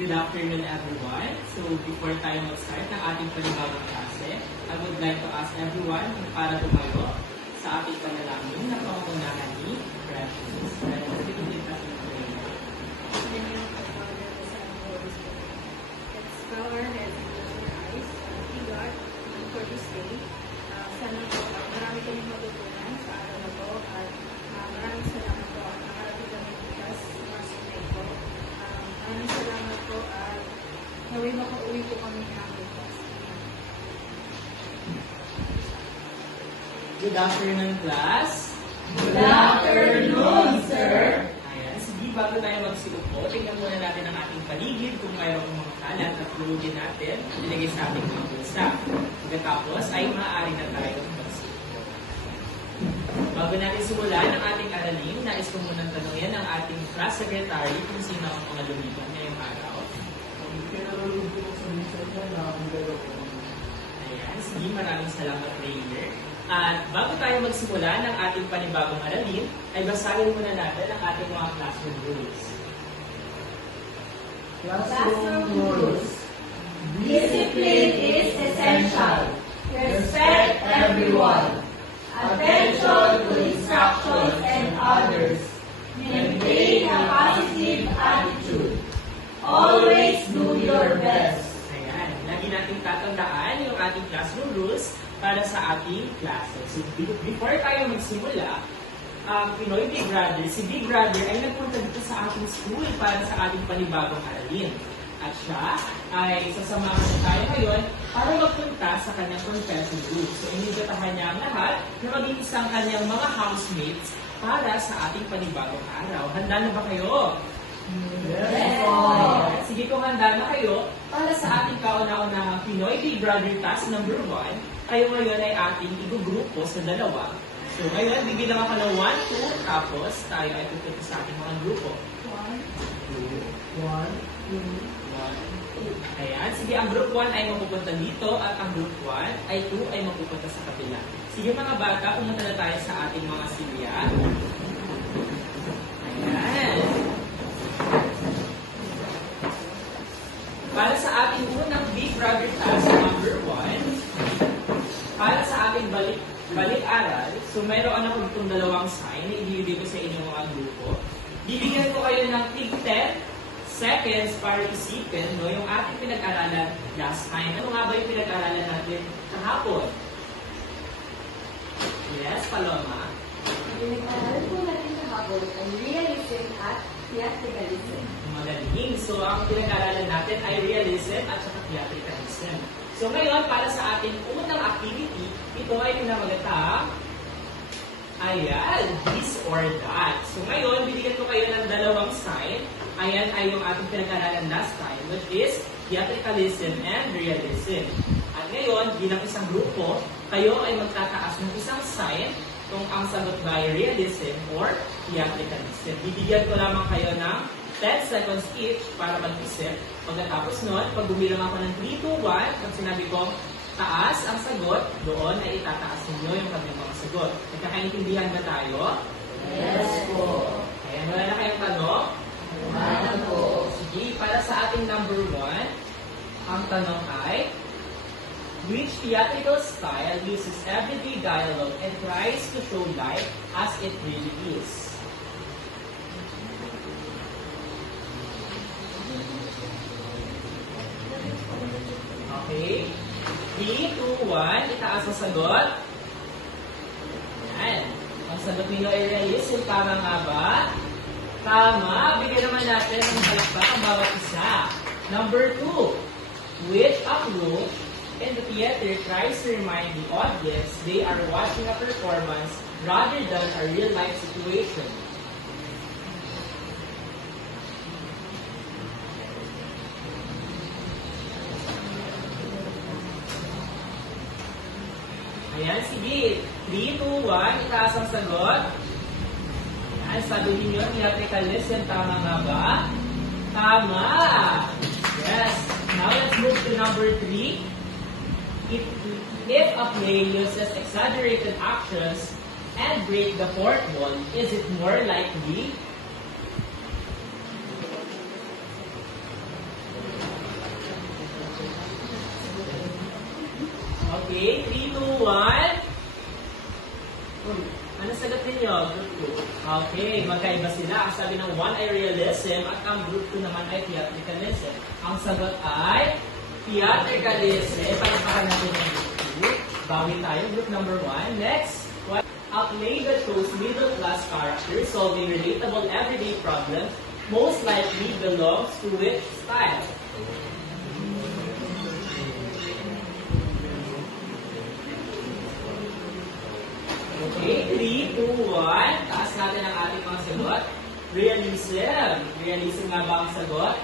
Good afternoon, everyone. So, before tayo mag-start ng ating panibagong klase, I would like to ask everyone kung para tumayo sa ating panalangin na pangungunahan ni Precious. Let's begin with the prayer. In the name of the Father, the Son, and the Holy Spirit. Let's bow our heads and close our eyes. Thank you, God, for this day. Sana po, marami kayong matutunan sa araw na to at maraming salamat po at nakarating kami bukas sa Sunday po. Maraming salamat po at naway makauwi po kami ng bukas. Good afternoon, class. Good afternoon, sir. Ayan, sige, bago tayo magsiupo, tingnan muna natin ang ating paligid kung mayroong mga kalat at tulugin natin at ilagay sa ating mga bulsa. Pagkatapos ay maaari na tayo magsiupo. Bago natin simulan ang ating aralin, nais ko munang tanongin ang ating class secretary kung sino ang mga lumipan ngayong araw. Ayan, sige, maraming salamat, Rainer. At bago tayo magsimula ng ating panibagong aralin, ay basahin muna natin ang ating mga classroom rules. Classroom rules. Discipline is essential. Respect everyone. Attention to instructions and others. Maintain a positive attitude. Always do your best. Ayan, lagi nating tatandaan yung ating classroom rules para sa ating klase. So, before tayo magsimula, Pinoy Big Brother, si Big Brother ay nagpunta dito sa ating school para sa ating panibagong aralin. At siya ay sasamahan na tayo ngayon para magpunta sa kanyang confession booth. So, inibitahan niya ang lahat na maging isang kanyang mga housemates para sa ating panibagong araw. Handa na ba kayo? Yes, Sige, kung handa na kayo, para sa ating kauna-unahang Pinoy Big Brother task number 1, kayo ngayon ay ating igugrupo sa dalawa. So ngayon, bigyan lang ako ng 1, 2, tapos tayo ay pupunta sa ating mga grupo. 1, 2, 1, 2. Ayan, sige, ang group 1 ay mapupunta dito at ang group 1 ay 2 ay mapupunta sa kabila. Sige mga bata, pumunta na tayo sa ating mga silya. Ayan. Para sa ating unang Big Brother task number 1, para sa ating balik-aral, so mayroon ako itong dalawang sign na ibibigay ko sa inyong mga grupo. Bibigyan ko kayo ng 10 seconds para isipin yung ating pinag-aralan last time. Ano nga ba yung pinag-aralan natin kahapon? Yes, Paloma? Pinag-aralan po natin kahapon ang realism at theatricalism. Magaling. So, ang pinag-aralan natin ay realism at saka theatricalism. So, ngayon, para sa ating unang activity, ito ay pinamagatang ayan, this or that. So, ngayon, bibigyan ko kayo ng dalawang sign. Ayan ay yung ating pinag-aralan last time, which is theatricalism and realism. At ngayon, bilang isang grupo, kayo ay magtataas ng isang sign kung ang sagot ba ay realism or theatricalism. Bibigyan ko lamang kayo ng 10 seconds each para mag-isip. Pagkatapos nun, pag bumilang ako ng 3, 2, 1, pag sinabi kong taas ang sagot, doon ay itataas ninyo yung kanyang mga sagot. Nagkakaintindihan ba tayo? Yes po. Ayan, wala na kayong tanong? Wala po. Sige, para sa ating number 1, ang tanong ay, which theatrical style uses everyday dialogue and tries to show life as it really is? Okay. 3, 2, 1. Itaas ang sagot. Ayan. Ang sagot ninyo ay realism. Tama nga ba? Tama. Bigyan naman natin ng palakpak ang bawat isa. Number 2. Which approach in the theater tries to remind the audience they are watching a performance rather than a real-life situation? Ayan, sige. 3, 2, 1. Itaas ang sagot. Ayan, sabi ninyo, theatricalism. Tama nga ba? Tama! Yes. Now, let's move to number 3. If a play uses exaggerated actions and break the fourth wall, is it more likely Okay, 3, 2, 1. Ano sagot ninyo? Group 2. Okay, magkaiba sila. Ang sabi ng 1 ay realism at ang group 2 naman ay theatricalism. Ang sagot ay theatricalism. Palakpakan natin ang group 2. Bawi tayo. Group number 1. Next. Outlay that shows middle-class characters solving relatable everyday problems most likely belongs to which style? Okay, 3, 2, 1. Taas natin ang ating mga sagot. Realism. Realism nga ba ang sagot?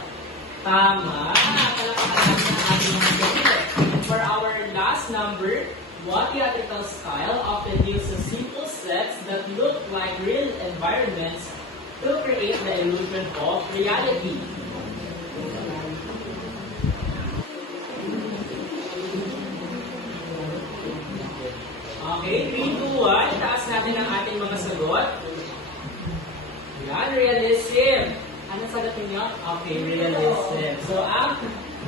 Tama. Palakpakan natin ang ating mga sagot. For our last number, what theatrical style often uses simple sets that look like real environments to create the illusion of reality? Okay, 3, 2, 1. Taas natin ang ating mga sagot. Yan, realism. Anong sagot ninyo? Okay, realism. So, ang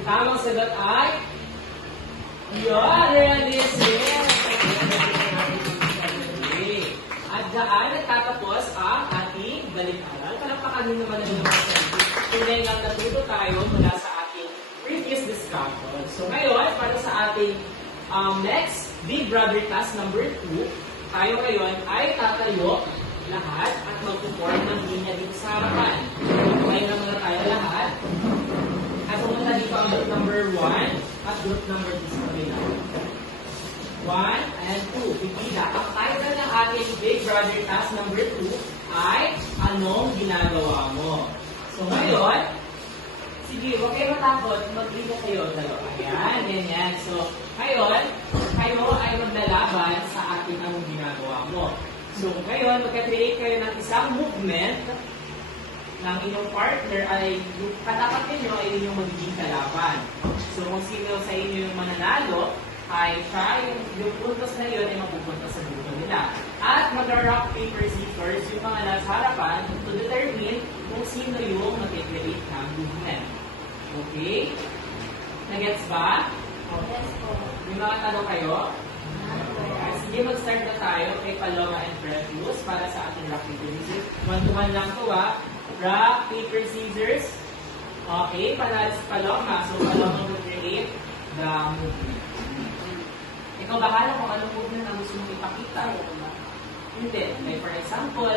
tamang sagot ay realism. Okay. At daan nagtatapos ang ating balik-aral. Palakpakan din naman ang mga sagot. Kaya lang natuto tayo mula sa ating previous discussion. So, ngayon, para sa ating next Big Brother class number 2, tayo ngayon ay tatayo lahat at mag-form ng linya dito sa harapan. Ngayon na muna tayo lahat. At pumunta dito ang group number 1 at group number 2 sa kabila. 1 and 2. Pipila. Ang title ng ating Big Brother class number 2 ay Anong Ginagawa Mo? So ngayon, sige, huwag kayo matakot. Mag-liga kayo dalawa. Ayan, ganyan. So, ngayon, kayo ay maglalaban sa ating anong ginagawa mo. So, ngayon, magka-create kayo ng isang movement ng inyong partner ay yung katapat ninyo ay inyong magiging kalaban. So, kung sino sa inyo yung mananalo, ay siya, yung puntos na yun ay mapupunta sa grupo nila. At mag-rock, paper, scissors yung mga nasa harapan to determine kung sino yung mag-create ng movement. Okay? Nagets ba? Yes po. May mga tanong kayo? Sige, mag-start na tayo kay Paloma and Precious para sa ating rock, paper, scissors. 1-to-1 lang to Rock, paper, scissors. Okay, panalo si Paloma. So, Paloma will create the movement. Ikaw bahala kung anong movement ang gusto mong ipakita. Hindi. Like for example,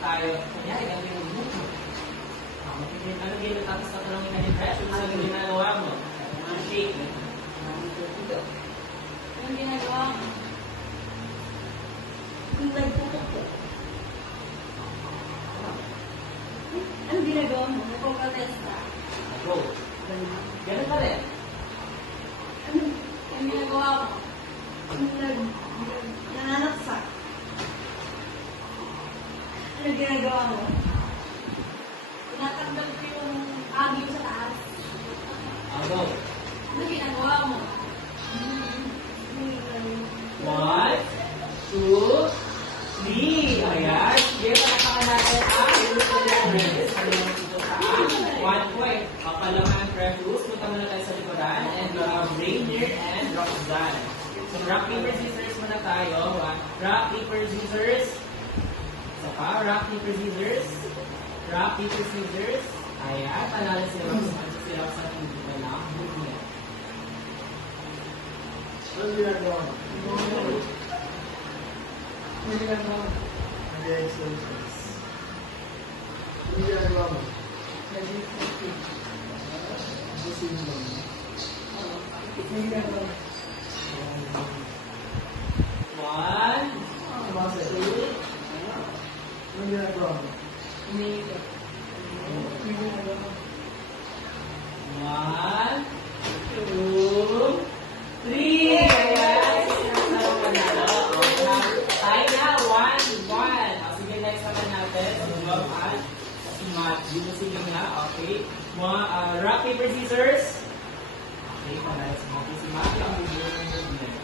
tayo, kunyari, gagawin yung movement. Ano din tapos na talongin na yung Precious? Ano ginagawa mo? Shake. Anong ginagawa mo? Yung nagputok ko. Anong ginagawa mo? Nagpo-protesta. Go. Ganun pa rin. Anong ginagawa mo? Nananaksak. Anong ginagawa mo? Tinatanggal ko yung agyo sa taas. Go. Ano ginagawa mo? 1, 2, 3. Ayan. Sige, palakakan natin ang gusto nila Precious. Ano yung dito sa 1 point. Papalama ng Precious. Punta muna tayo sa likuran. And Rainier and Roxanne. So, rock, paper, scissors muna tayo. Rock, paper, scissors. Isa pa. Rock, paper, scissors. Rock, paper, scissors. Ayan. Panalo si Roxanne. Si Roxanne hindi pa lang. Ano ginagawa mo? Ano ginagawa mo? Nag-exercise. Ano ginagawa mo? Busing mo. Ano ginagawa mo? 1, 2, Ano ginagawa mo? Umiikot. Ano ginagawa mo? 1, 2, 3. Ayan. Tayo na. 1. Sige, next naman natin. Love at si Matt. Yubusin nyo na. Okay. Rock, paper, scissors. Okay, panalo si Matt. Si Matt yung bibigyan ng movement.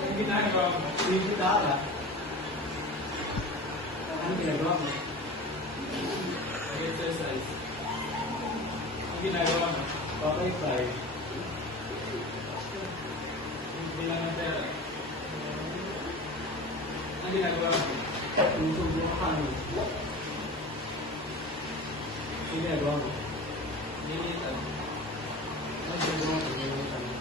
Ang ginagawa mo. Hindi tala. Ano ginagawa mo? Exercise. Ang ginagawa mo? Okay, side. Bilang ng pera. Ang ginagawa mo? Tusog yung kanin. Yung ginagawa mo. Linitan. Ang ginagawa mo, ginagawa mo.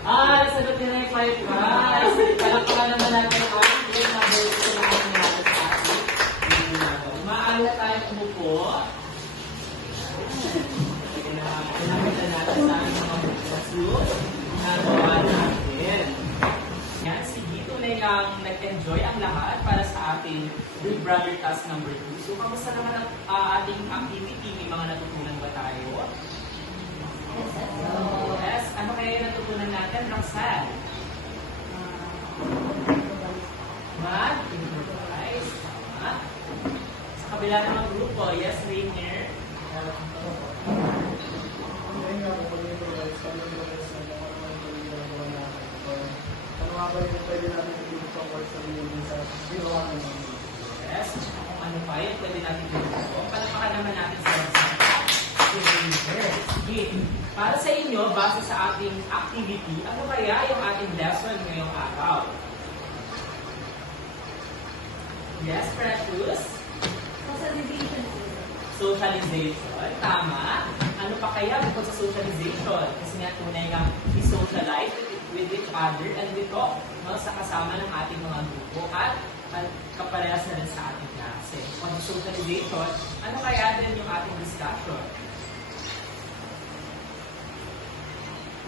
Nasagot nila yung 5 guys. Palakpakan naman natin ang grade number 2 na ating natin sa ating video na ito. Maaari na tayong umupo. Pinakita natin sa ating mga book na gawa natin. Yan, sige, tunay lang nag-enjoy ang lahat para sa ating Big Brother task number 2. So, kamusta naman ang ating activity? May mga natutunan ba tayo? Yes, ano kaya yung natutunan natin, Roxanne? Mag-improvise. Tama. Sa kabila ng mga grupo, yes, Rainier? Ngayon nga po, pag-improvise, pag-improvise na kung ano yung ginagawa natin. Ano nga ba yung pwede natin i-support sa mga sa ginawa naman. Yes, kung ano pa yun, pwede natin gawin. Palamakan naman natin sa sige. Para sa inyo, base sa ating activity, ano kaya yung ating lesson ngayong araw? Yes, Precious? Socialization. Socialization. Tama. Ano pa kaya bukod sa socialization? Kasi nga tunay nga i-socialize with each other and we talk, no, sa kasama ng ating mga grupo at kaparehas na rin sa ating klase. On socialization, ano kaya din yung ating discussion?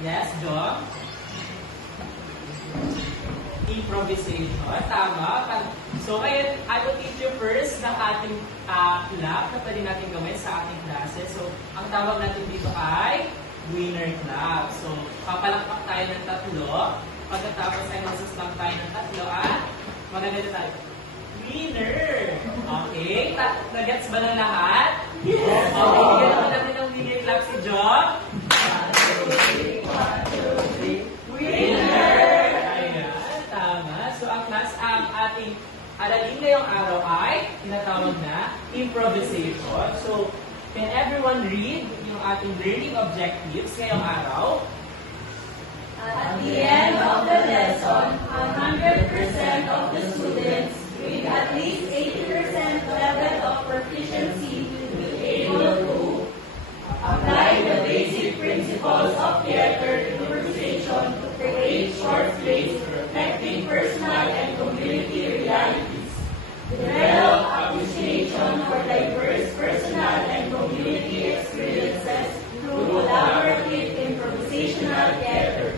Yes, John? Improvisation. Tama. So, ngayon, I will teach you first ng ating clap na pwede natin gawin sa ating klase. So, ang tawag natin dito ay winner clap. So, papalakpak tayo ng 3. Pagkatapos ay masuslang tayo ng 3 at magaganda tayo. Winner! Okay. Nagets ba ng lahat? Yes! Okay, bigyan naman natin ng winner clap si John. 1, 2, 3. Winner! Ayan, tama. So, ang ating aralin ngayong araw ay tinatawag na improvisation. So, can everyone read yung ating learning objectives ngayong araw? At the end of the lesson, 100% of the students with at least 80% level of proficiency will be able to apply the basic principles of theater improvisation to create short plays reflecting personal and community realities. Develop appreciation for diverse personal and community experiences through collaborative improvisational theater.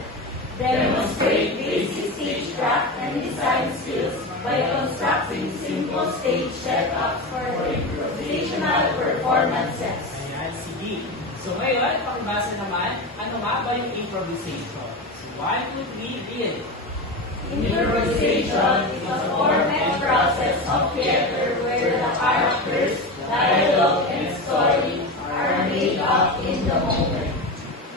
Demonstrate basic stagecraft and design skills by constructing simple stage setups for improvisational performances. Ayan, sige. So ngayon, pakibasa naman, ano nga ba yung improvisation? So 1, 2, 3, read. Improvisation is a form and process of theater where the characters, dialogue, and story are made up in the moment.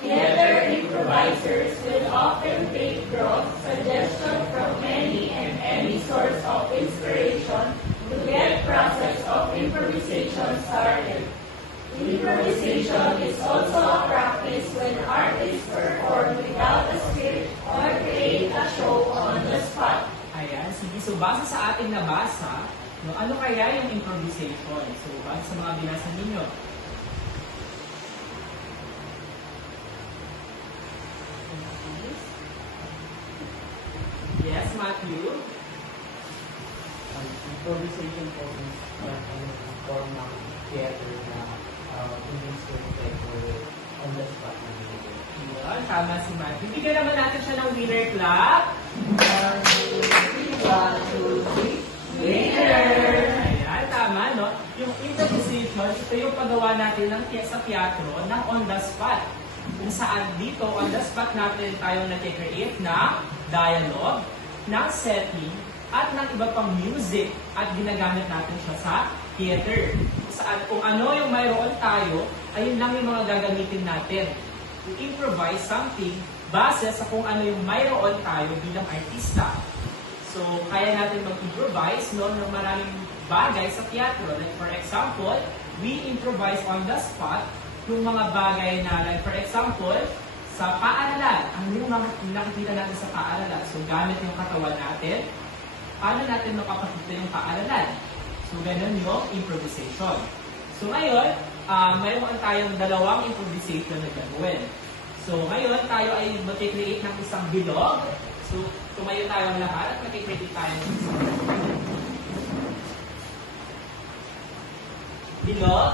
Theater improvisers will often take broad suggestions from many and any source of inspiration to get process of improvisation started. Improvisation is also a practice when artists perform without a script or create a show on the spot. Ayan, sige. So base sa ating nabasa, no, ano kaya yung improvisation? So base sa mga binasa ninyo. Yes, Matthew? Improvisation po is ang form ng theater na hindi scripted or on the spot na nilagay. Yun, tama si Matthew. Bigyan naman natin siya ng winner clap. 1, 2, 3, winner! Ayan, tama, no? Yung improvisation, ito yung paggawa natin ng sa teatro ng on the spot. Kung saan dito, on the spot natin tayong nag-create na dialogue, ng setting, at ng iba pang music at ginagamit natin siya sa theater. Saan, kung ano yung mayroon tayo, ayun lang yung mga gagamitin natin. To improvise something base sa kung ano yung mayroon tayo bilang artista. So, kaya natin mag-improvise no, ng maraming bagay sa teatro. Like for example, we improvise on the spot yung mga bagay na, like for example, sa paaralan. Ano yung mga nakikita natin sa paaralan? So, gamit yung katawan natin, paano natin mapapakita yung paaralan? So, ganun yung improvisation. So, ngayon, mayroon tayong dalawang improvisation na gagawin. So, ngayon, tayo ay mag-create ng isang bilog. So, tumayo tayo lahat at mag-create tayo ng isang bilog.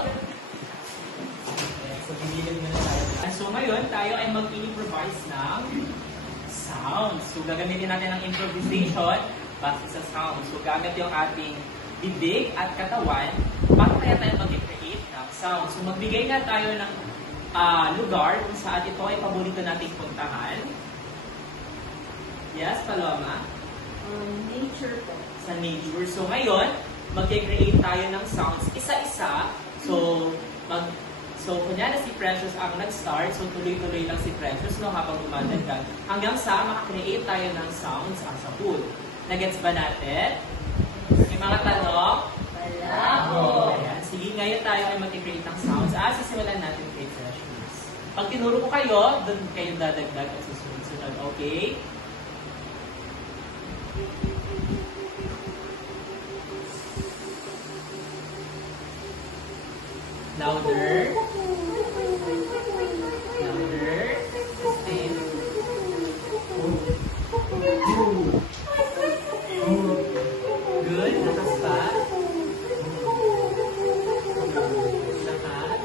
So, bibilog muna tayo. So, ngayon, tayo ay mag-improvise ng sound. So, gagamitin natin ang improvisation base sa sound. So, gamit yung ating bibig at katawan, paano kaya tayo mag-create ng sound? So, magbigay nga tayo ng lugar kung saan ito ay paborito nating puntahan. Yes, Paloma? Nature po. Sa nature. So, ngayon, mag-create tayo ng sounds isa-isa. So, kunyari si Precious ang nag-start, so tuloy-tuloy lang si Precious no, habang dumadagdag. Hanggang sa makakreate tayo ng sounds as a whole. Nagets ba natin? May mga tanong? Wala po. Ayan. Sige, ngayon tayo ay mag-create ng sounds. Sisimulan natin kay Precious. Pag tinuro ko kayo, doon kayo dadagdag at susunod-sunod. Okay? Louder. Louder. Sustain. Good. Lakas pa. Lakas.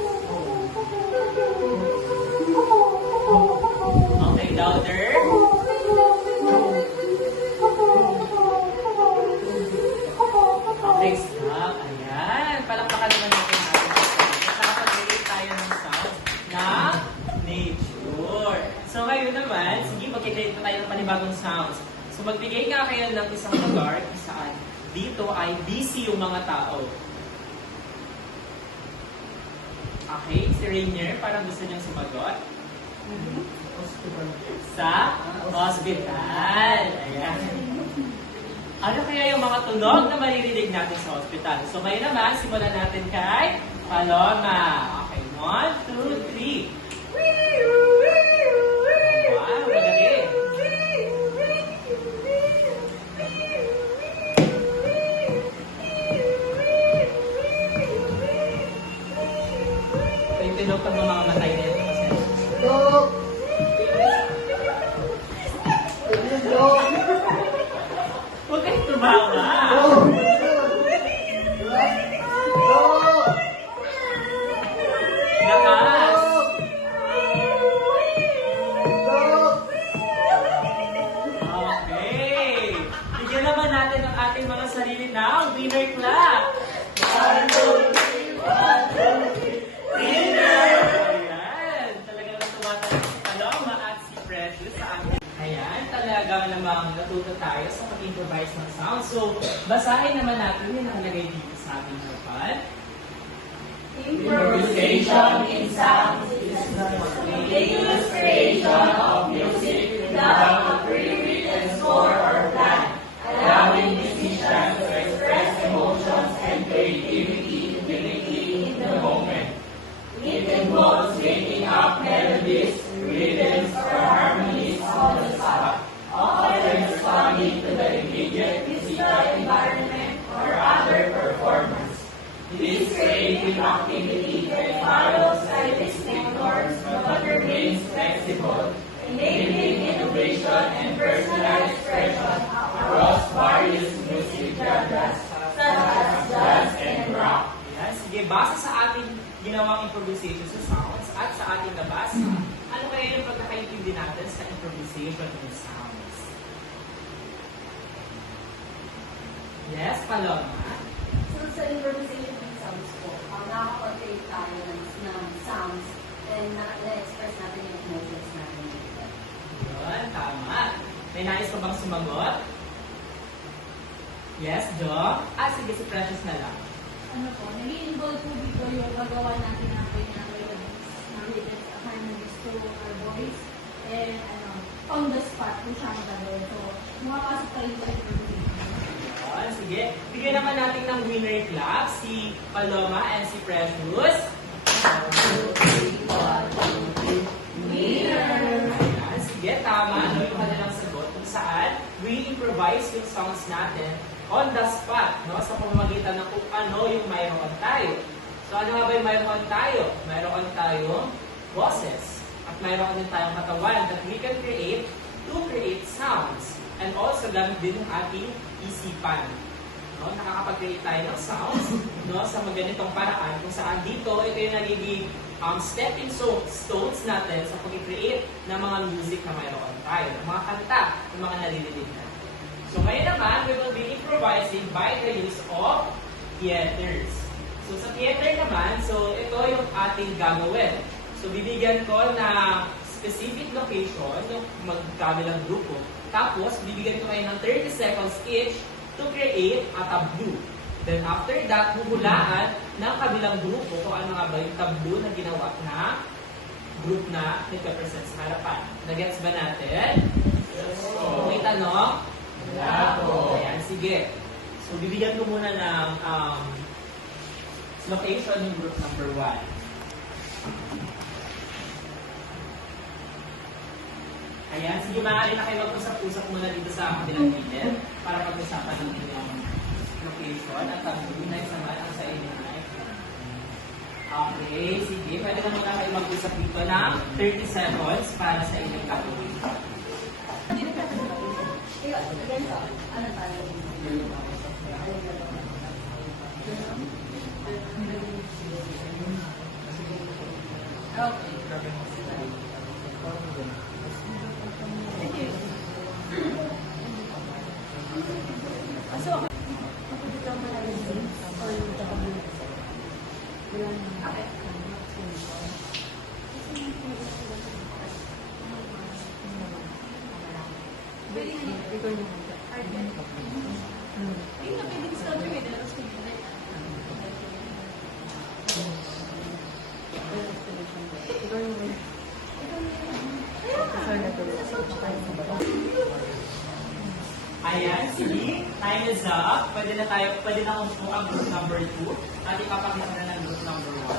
Okay, louder. Okay, stop. Ayan. Palakpakan naman natin nakapag-create tayo ng sound na nature. So ngayon naman, sige, mag-create na tayo ng panibagong sounds. So magbigay nga kayo ng isang lugar kung saan dito ay busy yung mga tao. Okay, si Rainier, parang gusto niyang sumagot. Sa hospital. Ayan. Ano kaya yung mga tunog na maririnig natin sa hospital? So ngayon naman, simulan natin kay Paloma. Okay, 1, 2, 3. Wow, magaling. So yung tunog pag mamamatay na ito kasi. Huwag kayong tumawa. Lakas. Okay. Bigyan naman natin ang ating mga sarili na winner clap. 1, 2, 3. 1, 2, 3. Winner! Ayan. Talagang natuwatan si Paloma at si Precious sa akin. Ayan, talaga namang natuto tayo sa mag-improvise ng sound. So, basahin naman natin yung nakalagay dito sa ating harapan. Improvisation in sound is the illustration of music without a pre-written score or plan, allowing musicians to express emotions and creativity uniquely in the moment. It involves making up melodies, rhythms, or harmonies on the spot, often responding to the immediate musical environment or other performance. This creative activity can follow stylistic norms but remains flexible, enabling innovation and personal expression across various music genres such as jazz and rock. Ayan, sige, base sa ating ginawang improvisation sa sounds at sa ating nabasa, ano kaya yung pagkakaintindi natin sa improvisation in sounds? Yes, Paloma? So sa improvisation ng sounds po, nakakapag-create tayo ng sounds and na-express natin yung emotions natin. Yun, tama. May nais ka bang sumagot? Yes, Jo? Sige, si Precious na lang. Ano po, nag-involve po dito yung paggawa natin ng melodies, harmonies to our voice, and on the spot po siya magagawin. So, makapasok tayo sa improvisation. Sige. Bigyan Bigyan naman natin ng winner clap si Paloma and si Precious. Ayan, sige, tama. Ano yung kanilang sagot? Kung saan, we improvise yung songs natin on the spot, no? Sa pamamagitan ng kung ano yung mayroon tayo. So, ano nga ba yung mayroon tayo? Mayroon tayong boses. At mayroon din tayong katawan that we can create to create sounds. And also, gamit din yung ating isipan. No? Nakakapag-create tayo ng sounds, no? Sa ganitong paraan. Kung saan dito, ito yung nagiging stepping stones natin sa pag-create ng mga music na mayroon tayo. Ng mga kanta, ng mga naririnig natin. So, ngayon naman, we will be improvising by the use of theaters. So, sa theater naman, so ito yung ating gagawin. So, bibigyan ko ng specific location yung magkabilang grupo. Tapos, bibigyan ko kayo ng 30 seconds each to create a tableau. Then, after that, huhulaan ng kabilang grupo kung ano nga ba yung tableau na ginawa na group na nagka-present sa harapan. Nagets ba natin? So, may tanong? Wala po. Ayan, sige. So, bibigyan ko muna ng location yung group number 1. Ayan, sige, maaari na kayo mag-usap-usap muna dito sa kabilang gilid para pag-usapan ng inyong location at tableau. Next naman, ang sa inyo na. Okay, sige, pwede na muna kayo mag-usap dito ng 30 seconds para sa inyong tableau. Ayan, sige. Time is up. Pwede na umupo ang group number 2 at ipapakita na ng group number 1.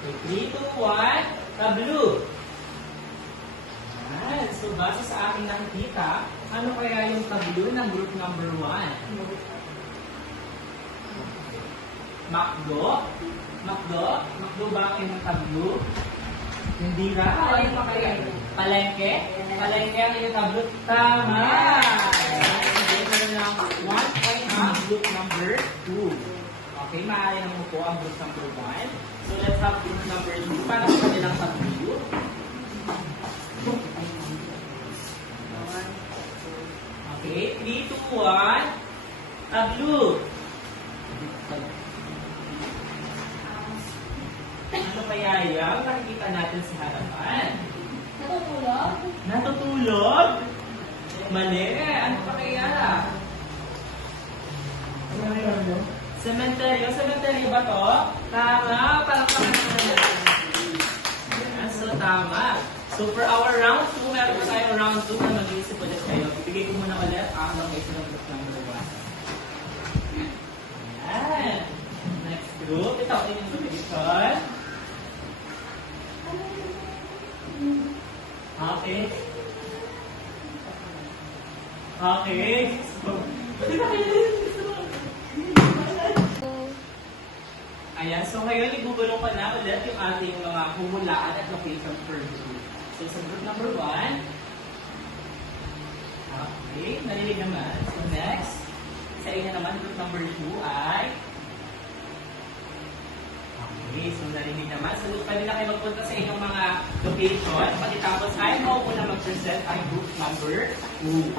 Okay, 3, 2, 1, tableau. Ayan, so base sa aking nakikita, ano kaya yung tableau ng group number 1? Macdo? Macdo ba ang inyong tableau? Hindi na. Ano pa kaya? Palengke? Palengke ang inyong tableau. Tama! Ayan, meron lang 1 point ang group number 2. Okay, maaari naman po ang group number 1. So let's have group number 2 para sa kanilang tableau. Okay, 3, 2, 1. Tableau. Ano kaya yung nakikita natin sa harapan? Natutulog? Natutulog? Mali. Ano pa kaya? Cementerio. Cementerio ba to? Tama. Palakpakan naman natin. So, tama. So, for our round 2, meron pa tayong round 2 na mag-iisip ulit kayo. Ibigay ko muna ulit ang location ng group number 1. Ayan. Next group. Ito ang inyong location. Okay. Okay. Ayan, so ngayon ibubulong ko na ulit yung ating mga humulaan at location per group. So sa group number 1, okay, narinig naman. So next, sa inyo naman, group number 2 ay okay, so narinig naman. So pwede na kayo magpunta sa inyong mga location. Pagkatapos ay ako muna mag-present ang group number 2.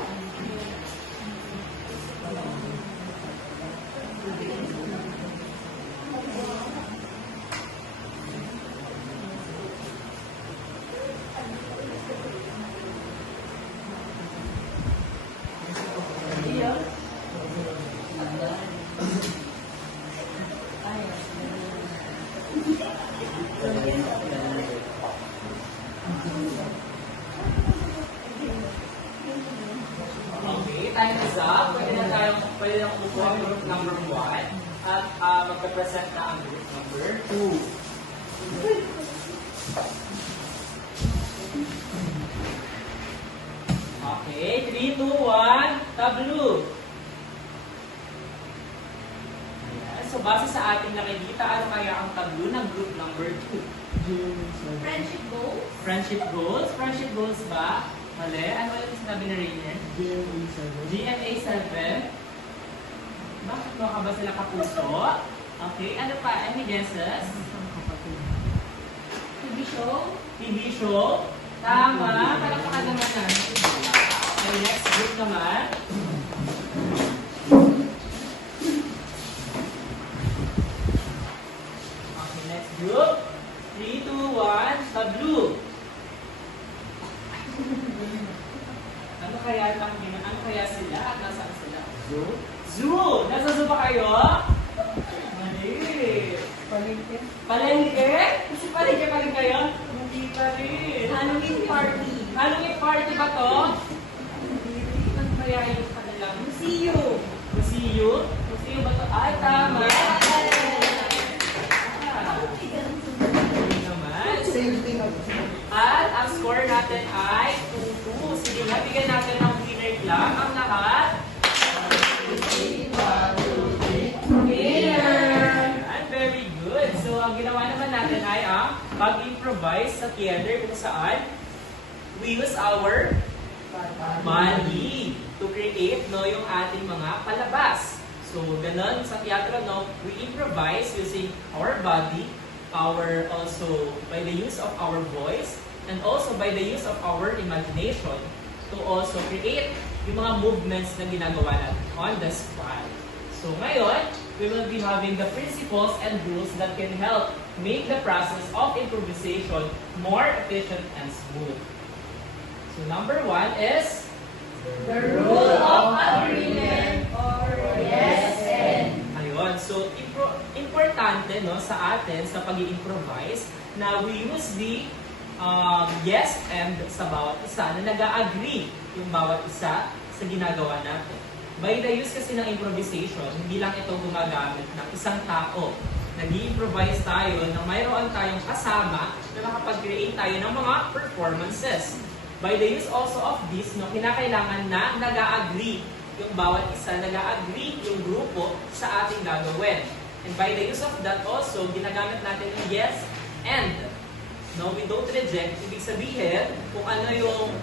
pwede nang umupo ang group number 1 at magpe-present na ang group number 2. Okay, 3, 2, 1, tableau. Ayan. So, base sa ating nakikita, ano kaya ang tableau ng group number 2? Friendship goals. Friendship goals? Friendship goals ba? Mali? Ano ulit sinabi ni Rainier? GMA 7. Bakit mo ka ba sila kapuso? Okay, ano pa? Any guesses? TV show. TV show? Tama. Palakpakan naman natin. Okay, next group naman. Okay, next group. 3, 2, 1, tableau. Ano kaya sila at nasaan sila? Zoo? Zoo! Nasa zoo ba kayo? Mali. Palengke. Palengke? Kasi palengke pa rin kayo? Hindi pa rin. Halloween party. Halloween party ba to? Ano kaya yung kanilang? Museum. Museum? Museum ba to? Ay, tama. At ang score natin ay 2-2. Sige nga, bigyan natin ng winner lang ang lahat. Winner! Ayan, very good. So, ang ginawa naman natin ay ang pag-improvise sa theater kung saan we use our body to create yung ating mga palabas. So, ganun sa teatro, we improvise using our body, also by the use of our voice, and also by the use of our imagination to also create yung mga movements na ginagawa natin on the spot. So ngayon, we will be having the principles and rules that can help make the process of improvisation more efficient and smooth. So number 1 is The rule of agreement or yes and. ayun. So importante sa atin sa pag-i-improvise na we use the yes and sa bawat isa na nag-agree yung bawat isa sa ginagawa natin. By the use kasi ng improvisation, hindi lang ito gumagamit ng isang tao. Nag-i-improvise tayo na mayroon tayong kasama na makapag-create tayo ng mga performances. By the use also of this, kinakailangan na nag-agree yung bawat isa, nag-agree yung grupo sa ating gagawin. And by the use of that also, ginagamit natin yung yes and. No, we don't reject. Ibig sabihin, kung ano yung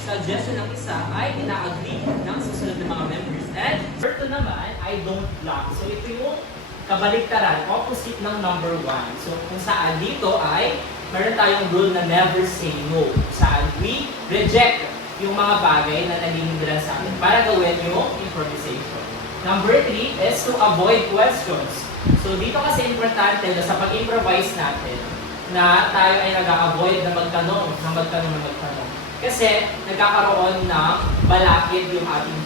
suggestion ng isa ay ina-agree ng susunod na mga members. And number 2 naman, I don't block. So ito yung kabaliktaran, opposite ng number 1. So kung saan dito ay meron tayong rule na never say no. Saan we reject yung mga bagay na naghihindiran sa atin para gawin yung improvisation. Number 3 is to avoid questions. So dito kasi importante na sa pag-improvise natin na tayo ay nag-avoid na magtanong. Kasi nagkakaroon ng balakid yung ating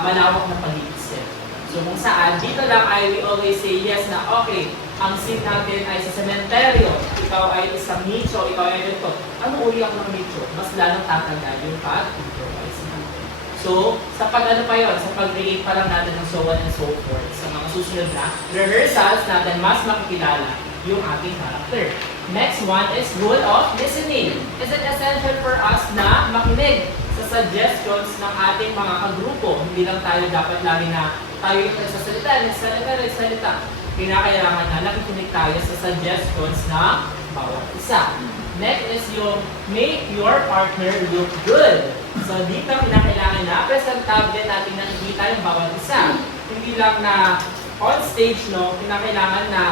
malawak na pag-iisip. So kung saan, dito lang ay we always say yes na okay, ang scene natin ay sa sementeryo, ikaw ay isang nicho, ikaw ay ito. Ano uli ako ng nicho? Mas lalong tatagal yung pag-improvise natin. So, sa pag-ano pa yun, sa pag-create pa lang natin ng so on and so forth, sa mga susunod na rehearsals natin, mas makikilala yung ating character. Next one is rule of listening. Is it essential for us na makinig sa suggestions ng ating mga kagrupo? Hindi lang tayo dapat lagi na tayo yung nagsasalita. Kinakailangan na nakikinig tayo sa suggestions ng bawat isa. Next is yung make your partner look good. So dito kinakailangan na presentable natin nakikita yung bawat isa. Hindi lang na on stage, kinakailangan na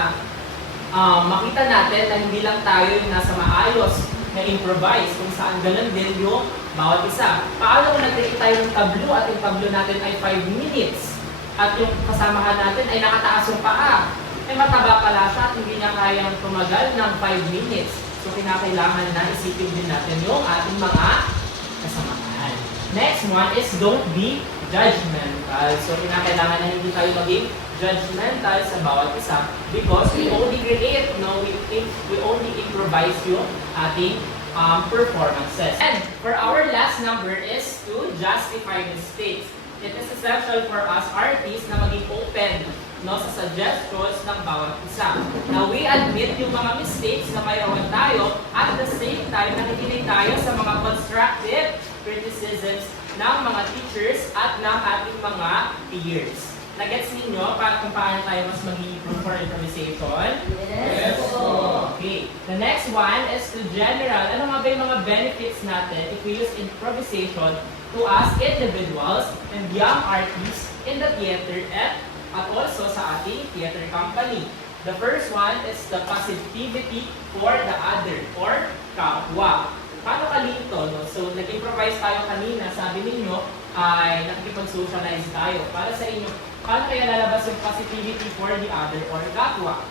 makita natin na hindi lang tayo yung nasa maayos na improvise, kung saan ganun din yung bawat isa. Paano kung nag-create tayo ng tableau at yung tableau natin ay 5 minutes at yung kasamahan natin ay nakataas yung paa? Eh mataba pala siya at hindi niya kayang tumagal ng 5 minutes. So kinakailangan na isipin din natin yung ating mga kasamahan. Next one is don't be judgmental. So kinakailangan na hindi tayo maging judgmental sa bawat isa because we only create, we only improvise yung ating performances. And for our last number is to justify mistakes. It is essential for us artists na maging open sa suggestions ng bawat isa. Now, we admit yung mga mistakes na mayroon tayo at the same time nakikinig tayo sa mga constructive criticisms ng mga teachers at ng ating mga peers. Nagets ninyo kung paano tayo mas mag-improve for improvisation? Yes. Okay. The next one is to general. Ano nga ba yung mga benefits natin if we use improvisation to us individuals and young artists in the theater at also sa ating theater company? The first one is the positivity for the other or kapwa. Paano kalito, no? So, nag-improvise tayo kanina, sabi ninyo, ay nakikipag-socialize tayo. Para sa inyo, paano kaya lalabas yung positivity for the other or kapwa?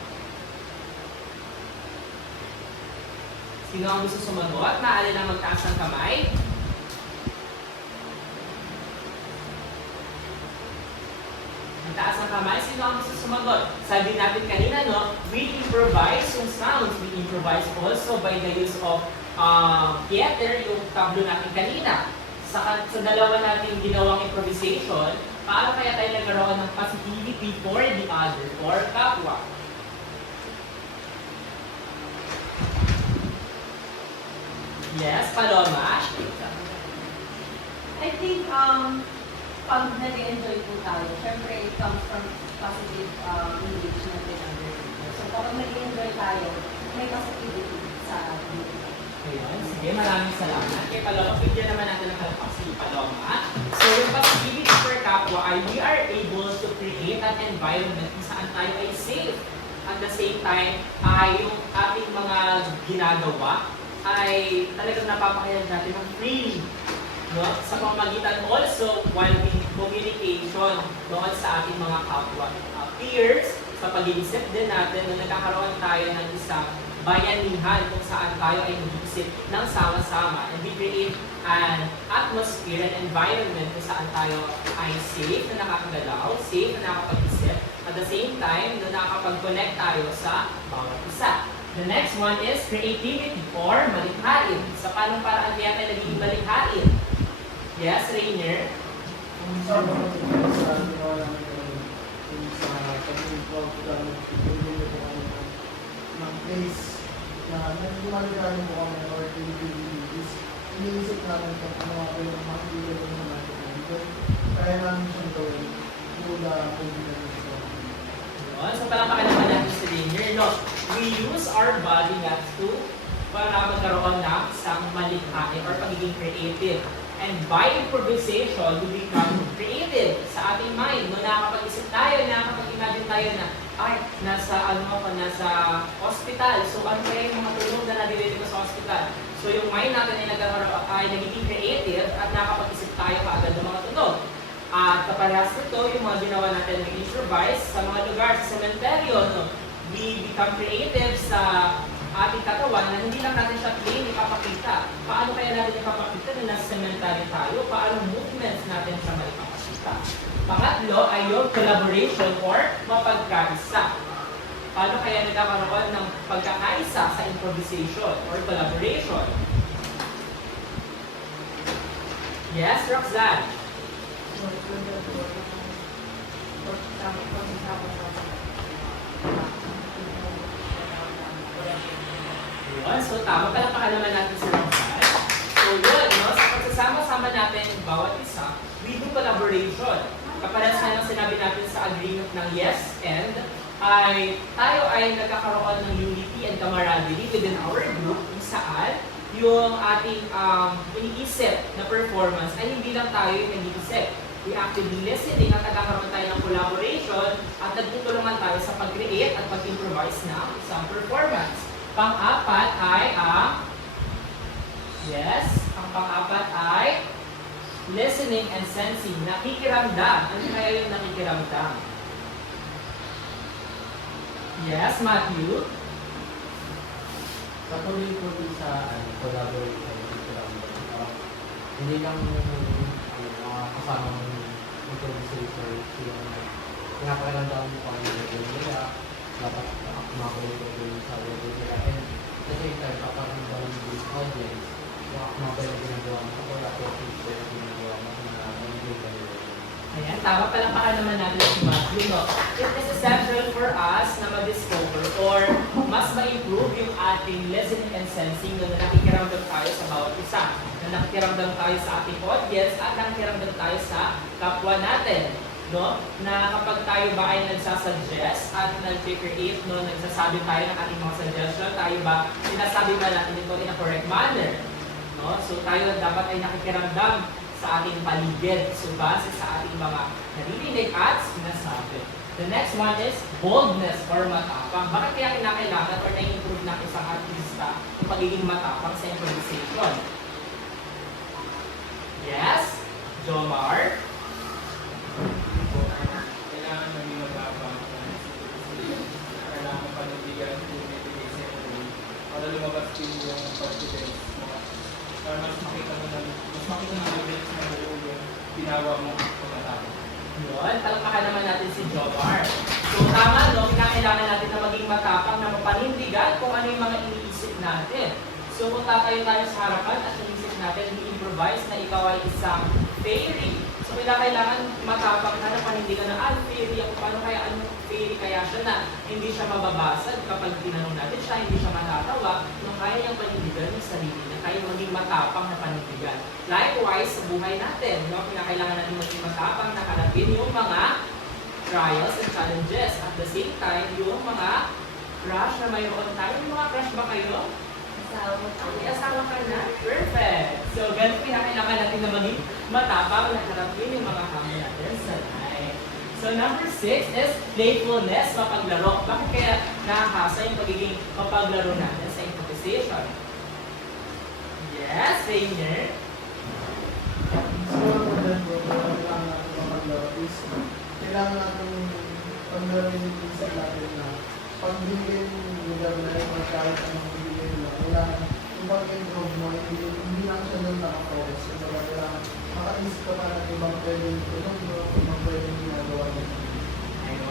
Sino ang gusto sumagot? Maaari lang magtaas ng kamay. Magtaas ng kamay. Sino ang gusto sumagot? Sabi natin kanina, no? We improvise yung sounds. We improvise also by the use of theater, yung tablo natin kanina. Sa dalawa natin ginawang improvisation, paano kaya tayo nagkaroon ng positivity for the other or kapwa? Yes, Paloma? I think, pag nag-enjoy po tayo, syempre it comes from positive engagement with other people. So kapag nag-enjoy tayo, may positivity sa atin. Ayun, sige, maraming salamat. Kay Paloma, bigyan naman natin ng halapak si Paloma. So, yung positivity for kapwa ay we are able to create an environment kung saan tayo ay safe. At the same time, ay yung ating mga ginagawa ay talagang napapakayag natin ng freely. No? Sa pamamagitan also while in communication doon sa ating mga kapwa peers, sa pag-iisip din natin na nagkakaroon tayo ng isang bayanihan kung saan tayo ay mag-iisip ng sama-sama and we create an atmosphere and environment kung saan tayo ay safe na nakakagalaw, safe na nakakapag-isip, at the same time na nakakapag-connect tayo sa bawat isa. The next one is creativity or malikhain. Sa paanong paraan kaya tayo nagiging malikhain? Yes, Rainier? Kung sa mga sa ginawa namin yung sa pag-involve gamit, pinili po kami ng place na nagmaligayan po kami or activities. Iniisip namin kung ano ako yung mga ibigay mo natin. Kaya namin siyang gawin mula pagbigan nito. Yun. So, palakpakan naman natin si Rainier. No? We use our body not to para magkaroon ng isang malikhain or pagiging creative. And by improvisation, we become creative sa ating mind. No, nakakapag-isip tayo, nakakapag-imagine tayo na, ay, nasa hospital. So, ano kaya yung mga tulong na nabibili ko sa hospital? So, yung mind natin ay nagiging creative at nakakapag-isip tayo kaagad ng mga tunog. At kaparehas nito, yung mga ginawa natin ng improvise sa mga lugar, sa cementerio, no? We become creative sa ating katawan na hindi lang natin siya plain ipapakita. Paano kaya natin ipapakita na nasa cemetery tayo? Paano movements natin siya maipapakita? Pangatlo ay yung collaboration or mapagkaisa. Paano kaya nagkakaroon ng pagkakaisa sa improvisation or collaboration? Yes, Roxanne? Yun. So, tama. Palakpakan naman natin si Roxanne. So, yun, no? Sa pagsasama-sama natin, bawat isa, we do collaboration. Kapalas na ng sinabi natin sa agreement ng yes and ay tayo ay nagkakaroon ng unity and camaraderie within our group kung saan yung ating iniisip na performance ay hindi lang tayo yung nag-iisip. We actively listening at nagkakaroon tayo ng collaboration at nagtutulungan tayo sa pag-create at pag-improvise ng isang performance. Pang-apat ay ang pang-apat ay listening and sensing. Nakikiramdam. Ano kaya yung nakikiramdam? Yes, Matthew? Sa tuloy po din sa collaboration, hindi lang mga kasamang improvisator yung pinapakiramdam mo kung ano yung nila, dapat makakulit ko din sa level nila. And the same time, paparamdam yung audience, mga pwede ginagawa mo, wala po yung pwede ginagawa mo na hindi ka nila. Ayan, tama palampakan naman natin si Matthew, no? It is essential for us na ma-discover or mas ma-improve yung ating listening and sensing na nakikiramdam tayo sa bawat isa, na nakikiramdam tayo sa ating audience at nakikiramdam tayo sa kapwa natin. No? Na kapag tayo ba ay nagsasuggest at nag-create, no, nagsasabi tayo ng ating mga suggestion, tayo ba sinasabi ba natin ito in a correct manner? No? So tayo dapat ay nakikiramdam sa ating paligid. So base sa ating mga naririnig at sinasabi. The next one is boldness or matapang. Bakit kaya kinakailangan or na-improve ng isang artista yung pagiging matapang sa improvisation? Yes? Jomar? Kailangan maging matapang. Kailangan panindigan yung ibigay sa iyo para lumabas din yung confidence mo. Para mas makita mo na evidence na yung ginawa mo pagkatapos. Yun, talakahan naman natin si Jomar. So tama, no? Kailangan natin na maging matapang na mapanindigan kung ano yung mga iniisip natin. So kung tatayo tayo sa harapan at iniisip natin, i-improvise na ikaw ay isang fairy. So kailangan matapang na panindigan na fairy ako, paano kaya, anong fairy kaya siya na hindi siya mababasag kapag tinanong natin siya, hindi siya matatawa, nung kaya niyang panindigan yung sarili na kaya maging matapang na panindigan. Likewise, sa buhay natin, no? Kailangan natin maging matapang na harapin yung mga trials and challenges. At the same time, yung mga crush na mayroon tayo. Yung mga crush ba kayo? May asawa ka na? Perfect! So, ganun pinakailangan natin na maging matapang na harapin yung mga hamon natin sa life. So, number 6 is playfulness, mapaglaro. Bakit kaya nakakasa yung pagiging mapaglaro natin sa improvisation? Yes, Rainier? Siguro po dyan bro, kailangan natin mapaglaro is kailangan natin paglaro yung pinsan natin na pagbigyan lugar na yung kahit anong bigyan nila. Kailangan yung pag-improve mo, hindi lang siya doon nakafocus. So kailangan makaisip ka pa natin ibang pwedeng tulong mo, ibang pwedeng ginagawa mo.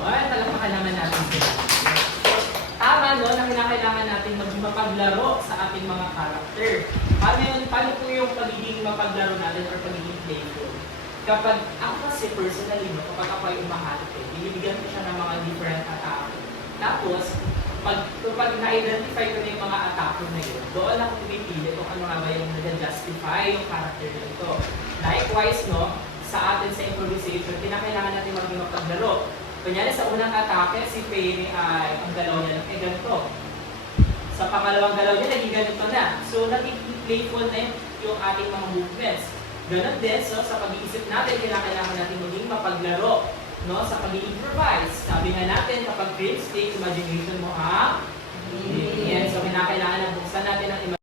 Ayun, talampakan naman natin sila. Tama, no, na kailangan natin maging mapaglaro sa ating mga character. Paano po yung pagiging mapaglaro natin or pagiging playful? Kapag ako kasi personally, no, kapag ako ay umahate, binibigyan ko siya ng mga different atake. Tapos, kapag na-identify ko na yung mga atake na yun, doon ako pumipili kung ano nga ba yung nag-justify yung character na ito. Likewise, no, sa atin sa improvisation, kinakailangan natin maging mapaglaro. Kunyari sa unang atake, si Fairy ay ang galaw niya ay ganito. Sa pangalawang galaw niya, naging ganito na. So, naging playful na yung ating mga movements. Ganon din, so sa pag-iisip natin, kailangan natin maging mapaglaro, no, sa pag-i-improvise. Sabi nga natin, kapag dream state, imagination mo ang so kailangan na buksan natin ang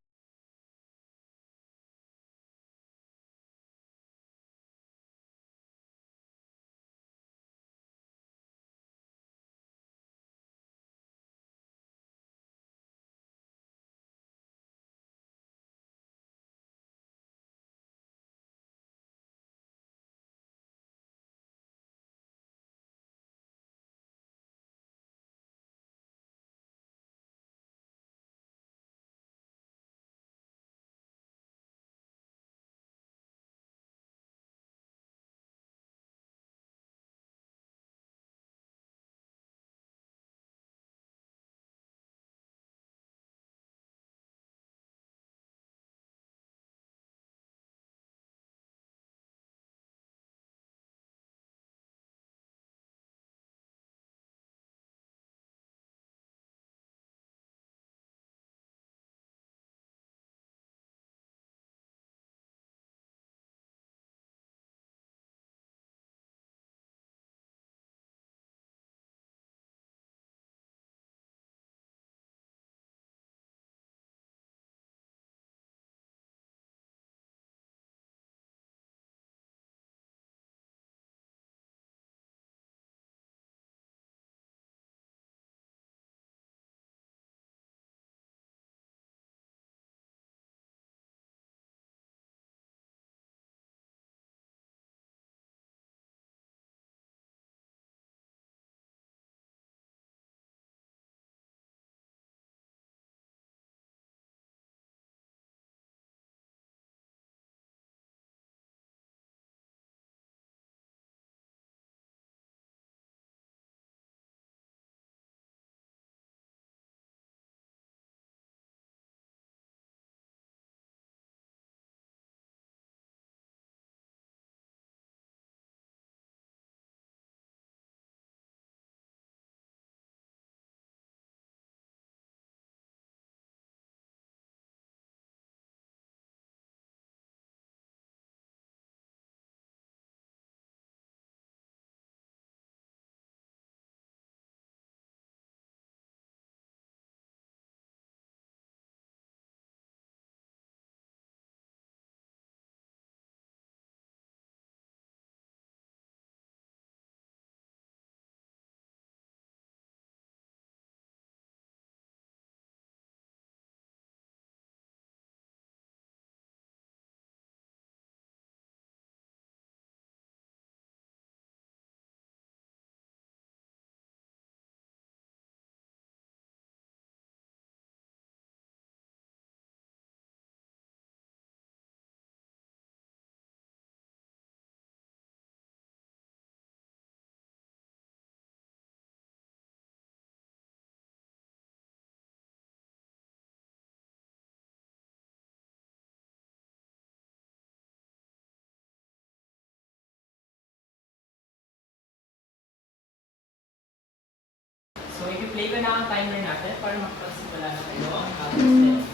ang timer natin para makapagsimula na kayo ang calculus.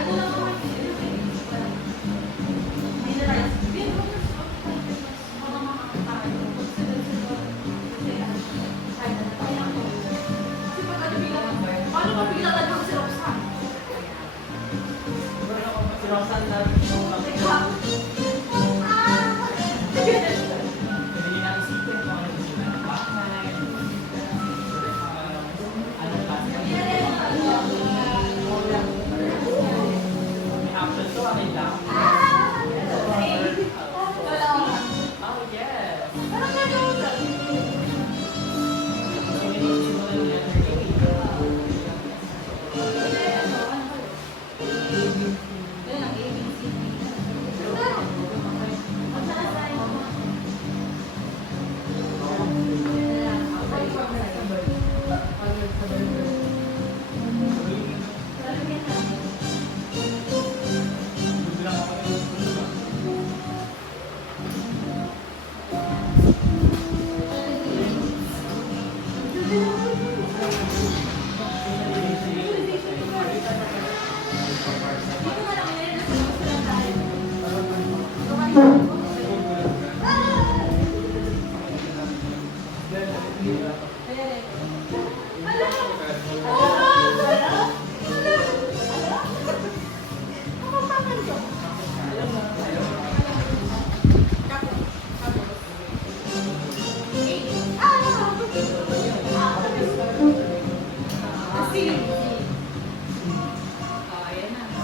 Ano lang ako paano ka bigla ka doon si Roxanne? Si Roxanne na pwede nyo natin isipin kung ano gusto na ng bahay. Anong klase ng may option to, akin lang. Oh, yes. So, we need to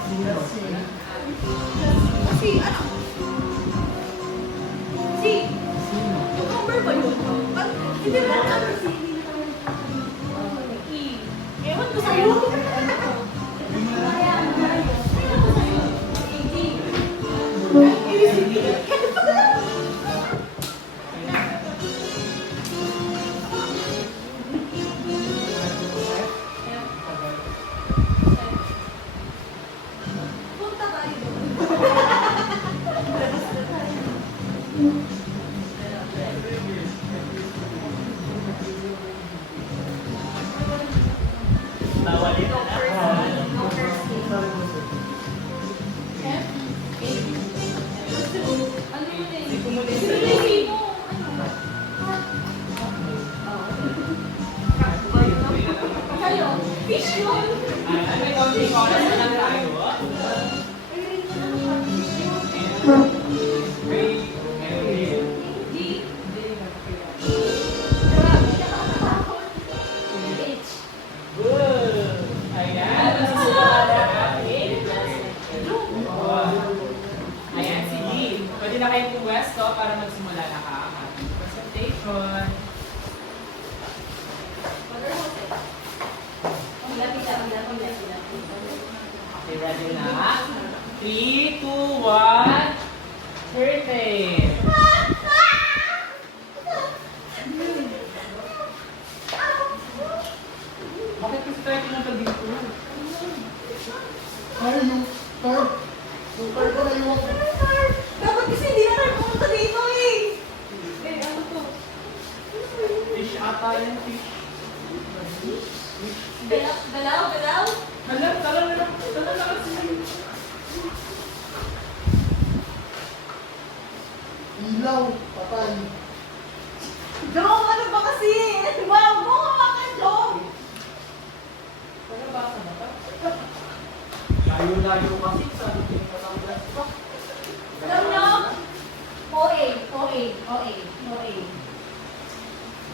simulan yung letter Kasi, ano? Si, yung number ba yun? Hindi ba number si? Ewan ko sa'yo. Punta tayo doon. Nawalin na naman. Sorry po, sir. Ano yun eh? Sinulisi mo. Kayo, fish yun. May counting oras na lang tayo. Good. Ayan, nasisimula na natin. Ayan, sige. Pwede na kayong pumwesto para magsimula na ka ang ating presentation. Okay, ready na? 3, 2, 1, curtain! Bakit kasi tayo pinunta dito? Ay, yung card. Yung card ko na iwan ko. Dapat kasi hindi na tayo pumunta dito eh. Eh, ano to? Fish ata yan, fish. Galaw. Hala, tara na lang. Tara na kasi. Ilaw, patay. Jom, ano ba kasi? Wag mo hawakan, Jom. Tara, basa na ba? Layo-layo kasi. Sabi ko yung katanggal pa. Alam nyo? OA.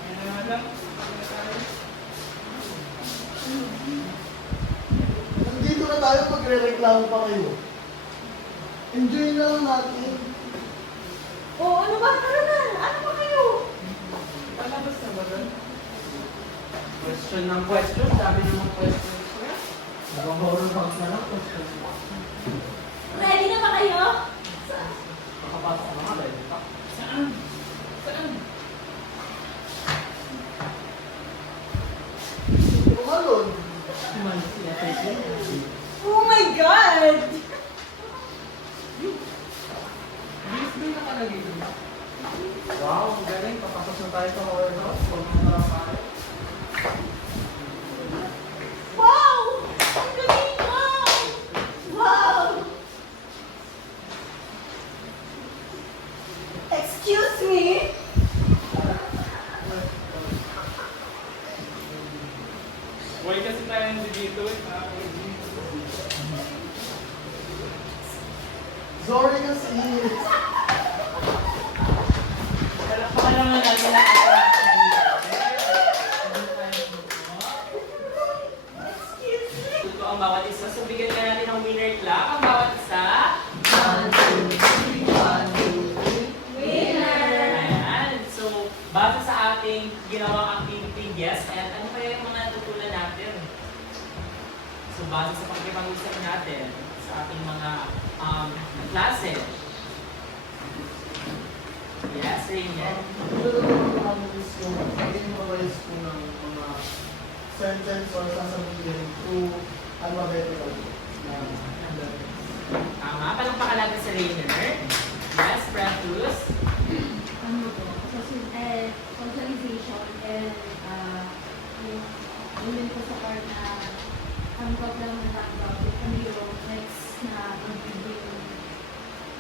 Ayan na lang. Nandito na tayo, magre-reklamo pa kayo. Enjoy na lang natin. Oh, ano ba? Tara na. Ano ba kayo? Palabas na ba doon? Question ng question. Sabi naman questions ko. Naka-horror house na lang. Ready na ba kayo? Makapasok na nga. Ready pa. Saan? Tumalon. Oh my God! Wow, tayo sa warehouse. Pumunta tayo. Wow! Ang galing mo! Wow! Excuse me? Why kasi tayo dito eh. Sorry kasi. Palakpakan naman natin ang Excuse me? Ito ang bawat isa. So, bigyan ka natin ng winner clap ang bawat isa. 1, 2, 3, 1, 2, 3. Winner! Ayan. So, base sa ating ginawang activity, yes, and ano kaya yung mga natutunan natin? So, base sa pagkipag-usap natin sa ating mga klase. Yes, Rainier. Yung memorize ko ng mga sentence or sasabihin through alphabetical na Tama. Palakpakan natin sa Rainier. Yes, Precious. Ano po? Socialization and yun po sa part na tanggap lang ng tanggap. Ano yung next na magiging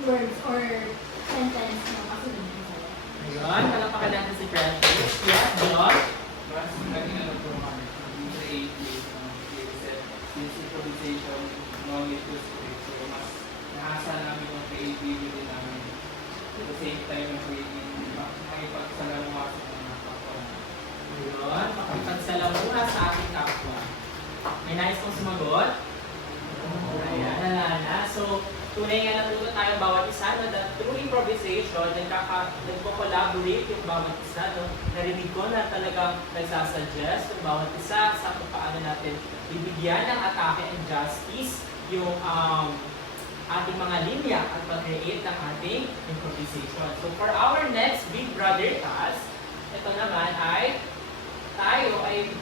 words or sentence na kasunod sa'yo. Ayun. Palakpakan natin si Precious. Yes, John. Mas naging ano po kami, yung creative, since improvisation, no need to script. So, mas nahasa namin yung creativity namin. At the same time, yung creative, makipagsalamuha sa mga kapwa. Ayun. Makipagsalamuha sa ating kapwa. May nais kong sumagot? Ayan, nalala. So, tunay nga natuto tayo bawat isa, no, that through improvisation, nagko-collaborate yung bawat isa, no. Narinig ko na talagang nagsasuggest yung bawat isa sa kung paano natin bibigyan ng atake and justice yung ating mga linya at pag-create ng ating improvisation. So, for our next Big Brother task, ito naman ay tayo ay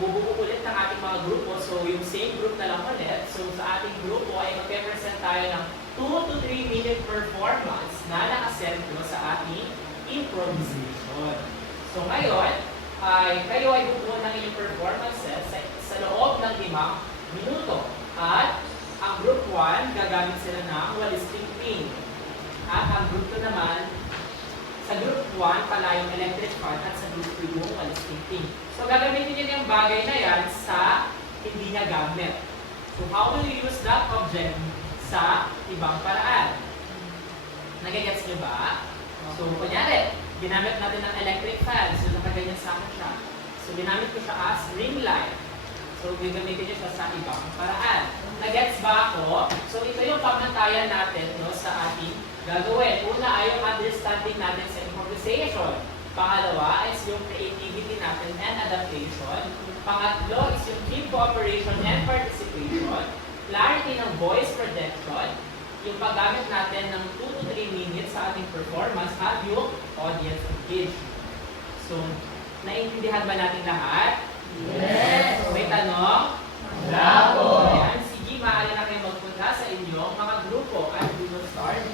bubuo ulit ng ating mga grupo. So, yung same group na lang ulit. So, sa ating grupo ay magpe-present tayo ng 2 to 3 minute performance na nakasentro sa ating improvisation. So, ngayon, kayo ay bubuo ng inyong performances sa loob ng 5 minuto. At ang group 1, gagamit sila ng walis tingting. At ang group 2 naman, sa group 1, pala yung electric fan at sa group 2 yung walis tingting. So, gagamitin nyo yung bagay na yan sa hindi niya gamit. So, how will you use that object sa ibang paraan? Nagigets nyo ba? So, kunyari, ginamit natin ng electric fan. So, nakaganyan sa akin siya. So, ginamit ko siya as ring light. So, gagamitin nyo siya sa ibang paraan. Nagets ba ako? So, ito yung pamantayan natin, no, sa ating gagawin. Una ay yung understanding natin sa improvisation. Pangalawa is yung creativity natin and adaptation. Pangatlo is yung team cooperation and participation. Clarity ng voice projection. Yung paggamit natin ng 2 to 3 minutes sa ating performance at yung audience engagement. So, naiintindihan ba natin lahat? Yes! May tanong? Wala po! Ayan, sige, maaari na kayo magpunta sa inyong mga grupo at we will start.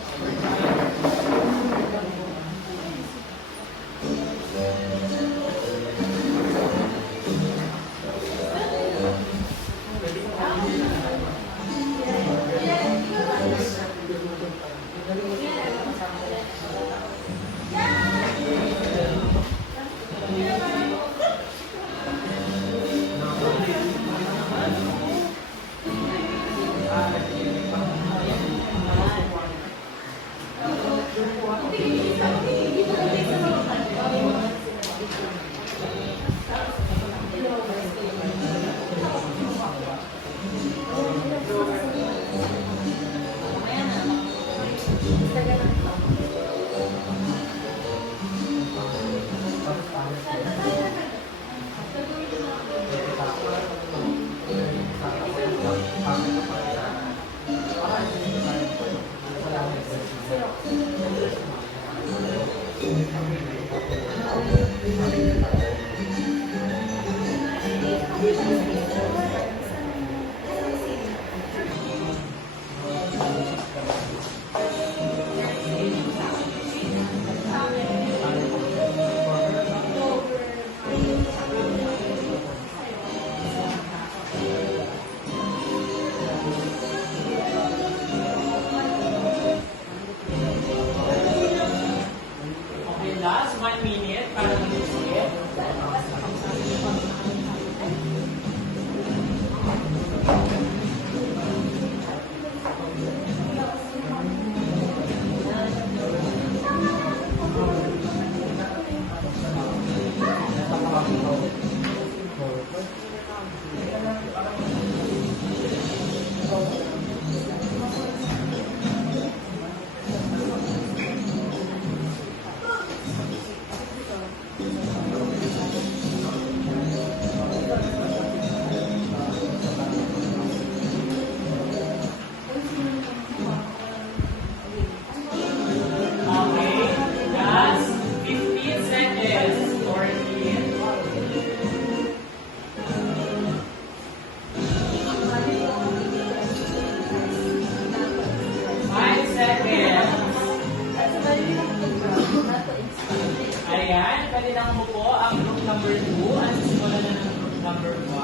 kasama mo po ang group number 2 at simulan na ng group number 1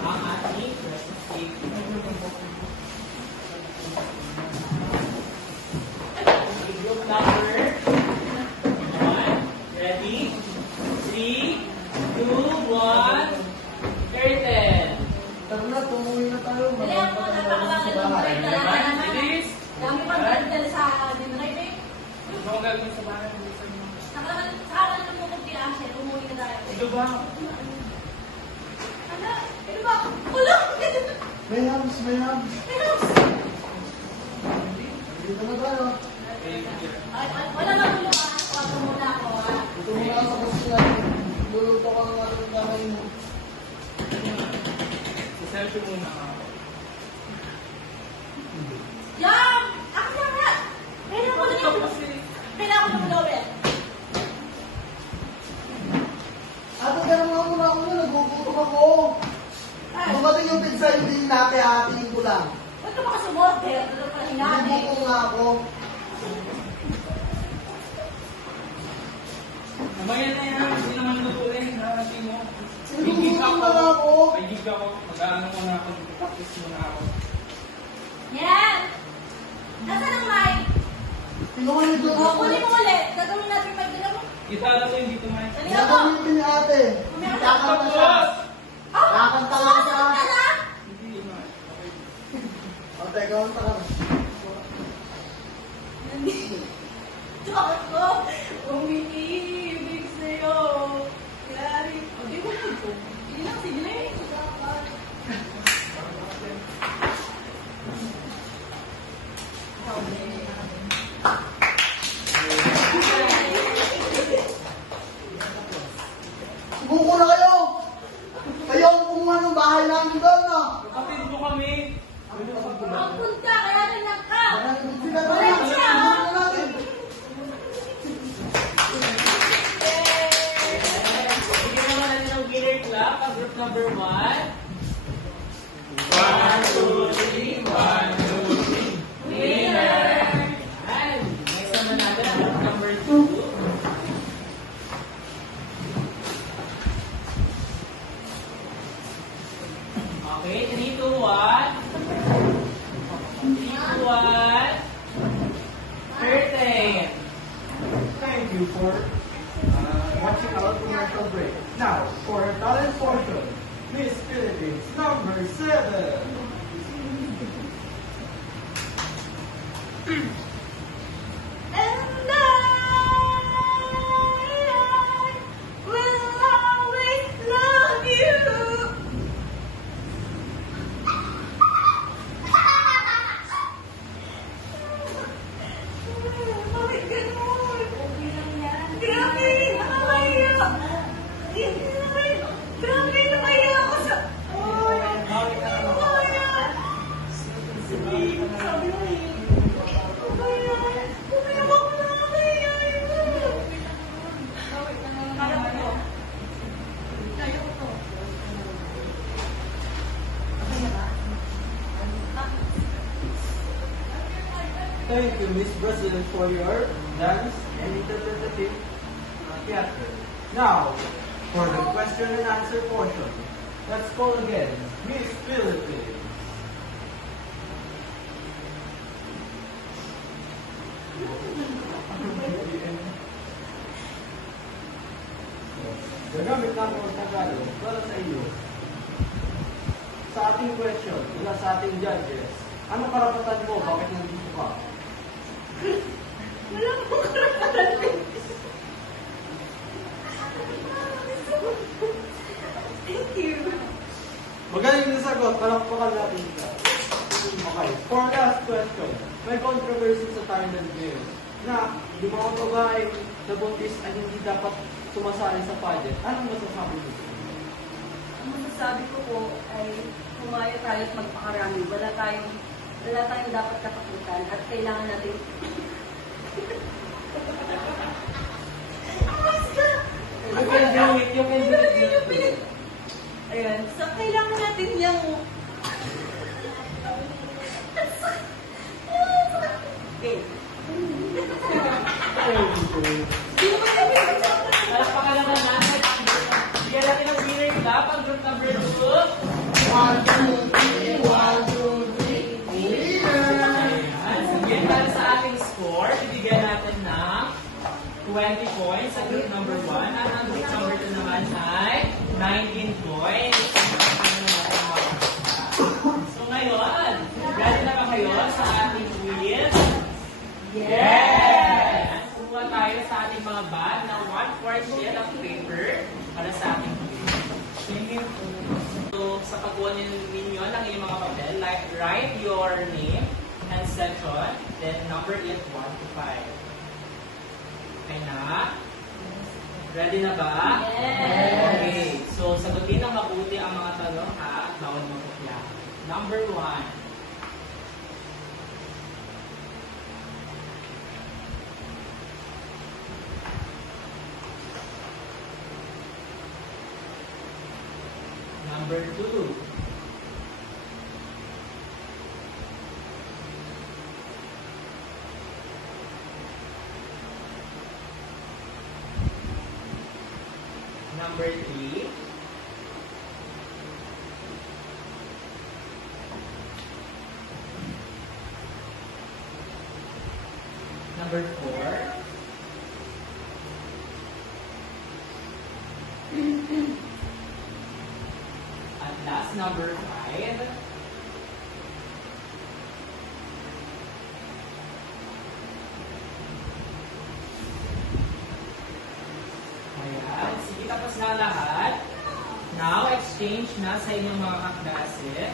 ang ating Christmas cake. Group number 1. Ready? 3, 2, 1. Curtain. Tara na, tumuwi na tayo. Dali ako, napakabangan ng break na lang naman. Bilis! Dami pang dala sa dinner eh. Ano ang gagawin sa bahay? Sa akin na mo kung Asher, umuwi na tayo. Ito ba? Ano ba? Kulong! May hams, may hams. Dito na tayo. Wala na kulong ah. Wala muna ako ah. Ito muna ako sa kusina. Luluto ka ng ating kamay mo. Sa selfie muna ako. Yan! Ako na nga! Kailangan ko na yung... Kailangan ko na gawin. Ate, ganun nga muna ako na. Nagugutom ako. Dumating yung pizza, hindi natin hatiin ko lang. Ba't ka makasumorder? Ano pa hinali? Nagugutom nga ako. Mamaya na yan. Hindi naman lutuin. Nakarating mo. Nagugutom na ako. May gig ako. Mag-aano muna ako. Practice muna ako. Yan! Nasaan ang mic? Pinuha niyo doon O, ako. kunin mo ulit. Gagawin natin mic. Dala mo. Gitara ko hindi tumayo. Dali ako. Gagawin din ni ate. Kakanta siya. Oh! Kakanta lang siya. Kakanta na? Hindi na. Okay. O, teka, kanta ka. Ako, umiibig sa'yo. Yari. O, di ko po ito. Sige lang, sige lang. Subuko na kayo. Kayo ang kumuha ng bahay namin doon, no? Kapatid mo kami. Ang punta, kaya rin ka. Sila ba yan? Subuko na natin. Bigyan naman natin ng winner clap ang group number 1. 1, 2, 3. 1, 2, 3. Winner! And next naman natin ang group number 2. Okay, 3, 2, 1. 3, 2, 1. Curtain. Thank you for watching our commercial break. Now, for talent portion, Miss Philippines number 7. And I will always love you. Bakit ganun? Okay lang yan. Grabe, nakakaya. Grabe, nakaya ako sa... Ay, nakakaya. Sabi mo eh. Thank you, Miss Brazil, for your dance and interpretive theater. Now, for the question and answer portion, let's call again Miss Philippines. Gagamit namin ang Tagalog para sa iyo. Sa ating question, mula sa ating judges, ano karapatan mo? Bakit nandito ka? Wala akong karapatan. Thank you. Magaling na sagot, palakpakan natin siya. Okay, for last question, may controversy sa Thailand ngayon na yung mga babaeng nabuntis ay hindi dapat sumasali sa pageant. Anong masasabi mo? Ang masasabi ko po ay kumaya tayo at magpakarami. Wala tayong dapat katakutan at kailangan natin You can do it, you can do it. ayan. So kailangan natin yung okay. Palakpakan naman natin. Okay, para sa ating score, bibigyan natin ng 20 points sa group number 1. At ang group number 2 naman ay 19 points. So ngayon, ready na ba kayo sa ating quiz? Yes! Kuha tayo sa ating mga bag ng 1/4 sheet of paper para sa ating quiz. So, sa pagkuha ninyo ng inyong mga papel, write your name and section, then number it 1 to 5. Okay na? Ready na ba? Yes! Okay. So, sagutin ng mabuti ang mga tanong ha at bawal magkopya. Number 1. Number 2. Number 3. Number 4. At last, number 5. Ayan. Sige, tapos na lahat. Now, exchange na sa inyong mga kaklase.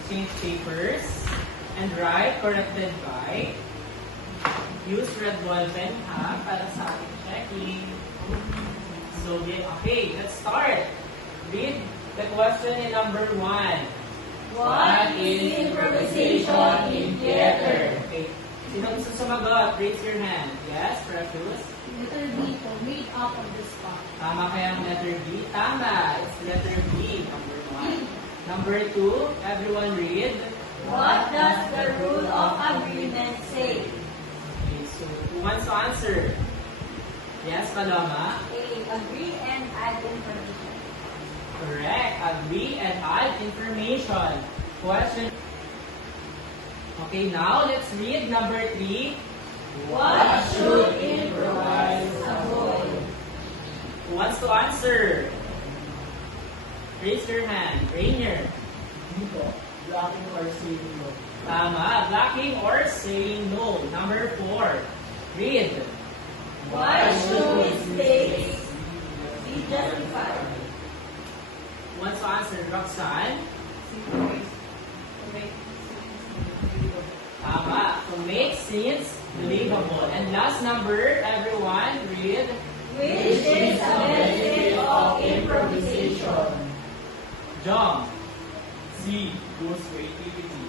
Exchange papers. And write corrected by. Use red ball pen ha para sa ating checking. So, okay, let's start. Read the question in number 1. What is improvisation in theater? Okay. Sino gusto sumagot? Raise your hand. Yes, Precious? Letter B po, made up on the spot. Tama kaya ang letter B? Tama. It's letter B, number 1. Number 2, everyone read. What does the rule of agreement say? Okay, so who wants to answer? Yes, Paloma? A. Agree and add information. Correct. Agree and add information. Question. Okay, now let's read number 3. What should improvise avoid? Who wants to answer? Raise your hand. Rainier. Dito, blocking or saying no. Tama. Blocking or saying no. Number 4. Read. Why should mistakes be justified? Who wants to answer? Roxanne. Tama. To make scenes believable. And last number, everyone, read. Which is a benefit of improvisation? John. C. Boost creativity.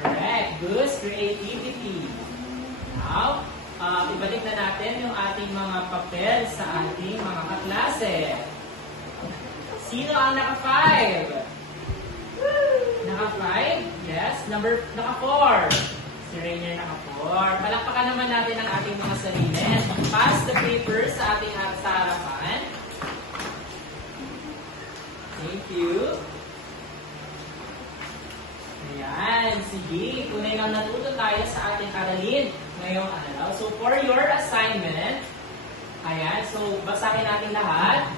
Correct. Boost creativity. Now, ibalik na natin yung ating mga papel sa ating mga kaklase. Sino ang naka-5? Naka-5? Yes. Naka-4. Si Rainier naka-4. Palakpakan naman natin ang ating mga sarili. Pass the paper sa ating sa harapan. Thank you. Ayan, sige. Tunay lang natuto tayo sa ating aralin ngayong araw. So, for your assignment, ayan, so basahin natin lahat.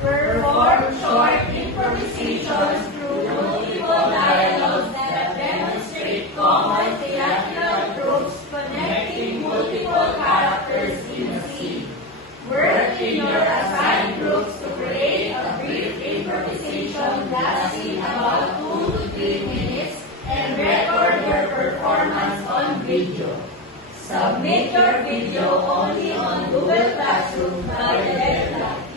Perform short improvisations through multiple dialogues that demonstrate common theatrical tropes connecting multiple characters in a scene. Work in your assigned groups to create a brief improvisation lasting about 2 to 3 minutes and record your performance on video. Submit your video only on Google Classroom by the deadline.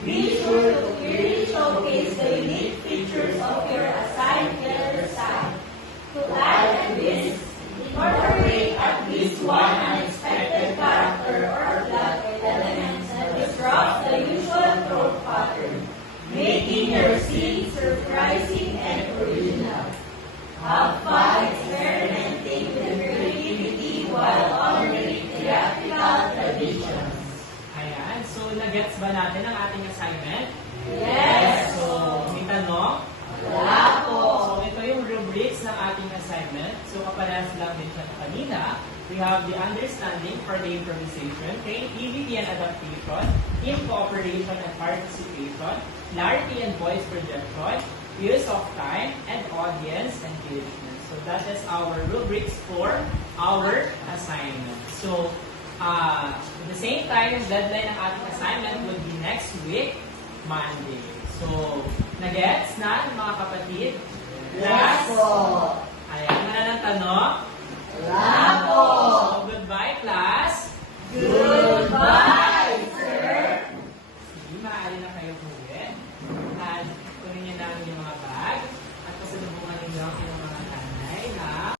Be sure to clearly showcase the unique features of your assigned letter style. To add a twist, incorporate at least one unexpected character or plot element that disrupts the usual trope pattern, making your scene surprising and original. Have fun experimenting with creativity while honoring theatrical traditions. Ayan, so nag-gets ba natin ang ating assignment? Yes! So, may tanong? Wala po! So, ito yung rubrics ng ating assignment. So, kaparehas lang din siya kanina. We have the understanding for the improvisation, creativity and adaptation, team cooperation and participation, clarity and voice projection, use of time, and audience engagement. So that is our rubrics for our assignment. So, at the same time, yung deadline ng ating assignment would be next week, Monday. So, nagets na mga kapatid? Yes po! Ayan, wala ng tanong? Wala po! So, goodbye, class!